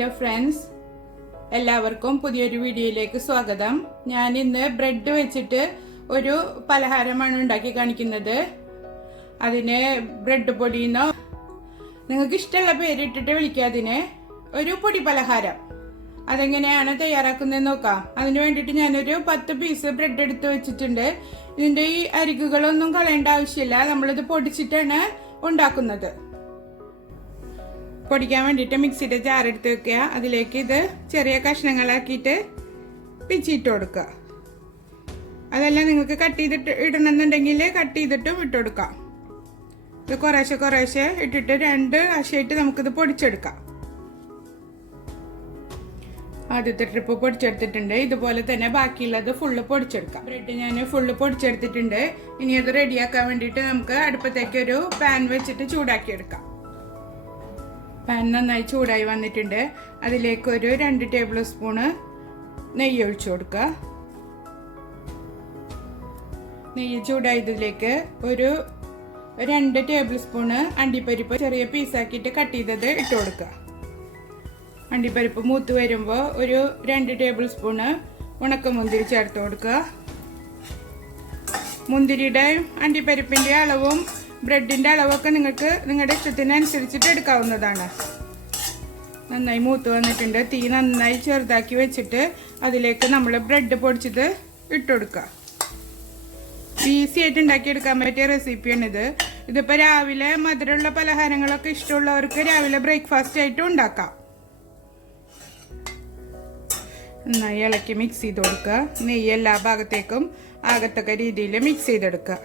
Hello friends, എല്ലാവർക്കും പുതിയൊരു വീഡിയോയിലേക്ക് സ്വാഗതം. ഞാൻ ഇന്ന് ബ്രെഡ് വെച്ചിട്ട് ഒരു പലഹാരമാണ് ഉണ്ടാക്കി കാണിക്കുന്നത്. അതിന് ബ്രെഡ് പൊടിയെന്നോ നിങ്ങൾക്ക് ഇഷ്ടമുള്ള പേരിട്ടിട്ട് വിളിക്കുക. അതിന് ഒരു പൊടി പലഹാരം. അതെങ്ങനെയാണ് തയ്യാറാക്കുന്നത് നോക്കാം. അതിന് വേണ്ടിയിട്ട് ഞാനൊരു 10 പീസ് ബ്രെഡ് എടുത്ത് വെച്ചിട്ടുണ്ട്. ഇതിൻ്റെ ഈ അരികുകളൊന്നും കളയേണ്ട ആവശ്യമില്ല. നമ്മളിത് പൊടിച്ചിട്ടാണ് ഉണ്ടാക്കുന്നത്. പൊടിക്കാൻ വേണ്ടിയിട്ട് മിക്സിയുടെ ജാർ എടുത്ത് വെക്കുക. അതിലേക്ക് ഇത് ചെറിയ കഷ്ണങ്ങളാക്കിയിട്ട് പിച്ചിട്ട് കൊടുക്കുക. അതെല്ലാം നിങ്ങൾക്ക് കട്ട് ചെയ്തിട്ട് ഇടണമെന്നുണ്ടെങ്കിൽ കട്ട് ചെയ്തിട്ടും ഇട്ട് കൊടുക്കാം. ഇത് കുറേശ്ശെ ഇട്ടിട്ട് 2 പ്രാവശ്യമായിട്ട് നമുക്കിത് പൊടിച്ചെടുക്കാം. ആദ്യത്തെ ട്രിപ്പ് പൊടിച്ചെടുത്തിട്ടുണ്ട്. ഇതുപോലെ തന്നെ ബാക്കിയുള്ളത് ഫുള്ള് പൊടിച്ചെടുക്കാം. ബ്രെഡ് ഞാൻ ഫുള്ള് പൊടിച്ചെടുത്തിട്ടുണ്ട്. ഇനി അത് റെഡിയാക്കാൻ വേണ്ടിയിട്ട് നമുക്ക് അടുപ്പത്തേക്ക് ഒരു പാൻ വെച്ചിട്ട് ചൂടാക്കിയെടുക്കാം. പാൻ നന്നായി ചൂടായി വന്നിട്ടുണ്ട്. അതിലേക്ക് ഒരു 2 ടേബിൾ സ്പൂണ് നെയ്യ് ഒഴിച്ചു കൊടുക്കുക. നെയ്യ് ചൂടായതിലേക്ക് ഒരു 2 ടേബിൾ സ്പൂണ് അണ്ടിപ്പരിപ്പ് ചെറിയ പീസാക്കിയിട്ട് കട്ട് ചെയ്തത് ഇട്ട് കൊടുക്കുക. അണ്ടിപ്പരിപ്പ് മൂത്ത് വരുമ്പോൾ ഒരു 2 ടേബിൾ സ്പൂണ് ഉണക്കമുന്തിരി ചേർത്ത് കൊടുക്കുക. മുന്തിരിയുടെ അണ്ടിപ്പരിപ്പിൻ്റെ അളവും ബ്രെഡിൻ്റെ അളവൊക്കെ നിങ്ങൾക്ക് നിങ്ങളുടെ ഇഷ്ടത്തിനനുസരിച്ചിട്ട് എടുക്കാവുന്നതാണ്. നന്നായി മൂത്ത് വന്നിട്ടുണ്ട്. തീ നന്നായി ചെറുതാക്കി വെച്ചിട്ട് അതിലേക്ക് നമ്മൾ ബ്രെഡ് പൊടിച്ചത് ഇട്ട് കൊടുക്കുക. ഈസി ആയിട്ട് ഉണ്ടാക്കിയെടുക്കാൻ പറ്റിയ റെസിപ്പിയാണിത്. ഇതിപ്പോൾ രാവിലെ മധുരമുള്ള പലഹാരങ്ങളൊക്കെ ഇഷ്ടമുള്ളവർക്ക് രാവിലെ ബ്രേക്ക്ഫാസ്റ്റ് ആയിട്ട് ഉണ്ടാക്കാം. നന്നായി ഇളക്കി മിക്സ് ചെയ്ത് കൊടുക്കുക. നെയ്യ് എല്ലാ ഭാഗത്തേക്കും ആകത്തക്ക രീതിയിൽ മിക്സ് ചെയ്തെടുക്കുക.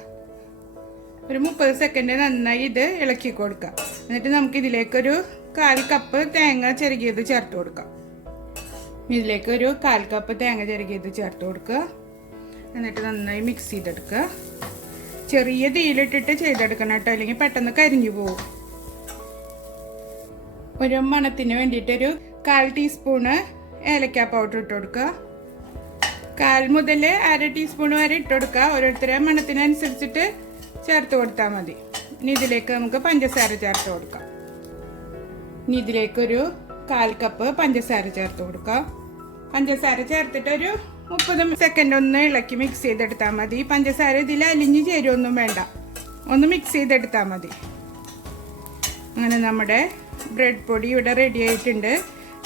ഒരു 30 സെക്കൻഡ് നന്നായി ഇത് ഇളക്കി കൊടുക്കുക. എന്നിട്ട് നമുക്കിതിലേക്കൊരു 1/4 കപ്പ് തേങ്ങ ചിരകിയത് ചേർത്ത് കൊടുക്കാം. ഇതിലേക്ക് ഒരു 1/4 കപ്പ് തേങ്ങ ചിരകിയത് ചേർത്ത് കൊടുക്കുക. എന്നിട്ട് നന്നായി മിക്സ് ചെയ്തെടുക്കുക. ചെറിയ തീയിലിട്ടിട്ട് ചെയ്തെടുക്കണം കേട്ടോ, അല്ലെങ്കിൽ പെട്ടെന്ന് കരിഞ്ഞു പോകും. ഒരു മണത്തിന് വേണ്ടിയിട്ടൊരു 1/4 ടീസ്പൂണ് ഏലക്ക പൗഡർ ഇട്ട് കൊടുക്കുക. 1/4 മുതൽ 1/2 ടീസ്പൂൺ വരെ ഇട്ട് കൊടുക്കുക. ഓരോരുത്തരുടെ മണത്തിനനുസരിച്ചിട്ട് ചേർത്ത് കൊടുത്താൽ മതി. ഇനി ഇതിലേക്ക് നമുക്ക് പഞ്ചസാര ചേർത്ത് കൊടുക്കാം. ഇനി ഇതിലേക്കൊരു 1/4 കപ്പ് പഞ്ചസാര ചേർത്ത് കൊടുക്കാം. പഞ്ചസാര ചേർത്തിട്ടൊരു 30 സെക്കൻഡ് ഒന്ന് ഇളക്കി മിക്സ് ചെയ്തെടുത്താൽ മതി. പഞ്ചസാര ഇതിൽ അലിഞ്ഞ് ചേരുമൊന്നും വേണ്ട, ഒന്ന് മിക്സ് ചെയ്തെടുത്താൽ മതി. അങ്ങനെ നമ്മുടെ ബ്രെഡ് പൊടി ഇവിടെ റെഡി ആയിട്ടുണ്ട്.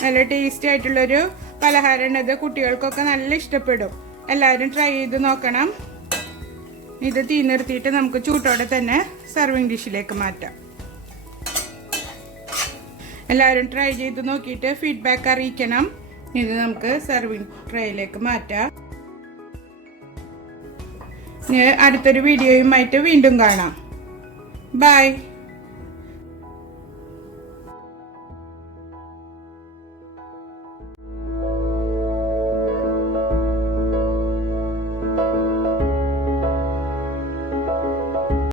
നല്ല ടേസ്റ്റി ആയിട്ടുള്ളൊരു പലഹാരമാണ് ഇത്. കുട്ടികൾക്കൊക്കെ നല്ല ഇഷ്ടപ്പെടും. എല്ലാവരും ട്രൈ ചെയ്ത് നോക്കണം. ഇത് തീ നിർത്തിയിട്ട് നമുക്ക് ചൂട്ടോടെ തന്നെ സർവിങ് ഡിഷിലേക്ക് മാറ്റാം. എല്ലാവരും ട്രൈ ചെയ്ത് നോക്കിയിട്ട് ഫീഡ്ബാക്ക് അറിയിക്കണം. ഇത് നമുക്ക് സർവിങ് ട്രേയിലേക്ക് മാറ്റാം. അടുത്തൊരു വീഡിയോയുമായിട്ട് വീണ്ടും കാണാം. ബൈ.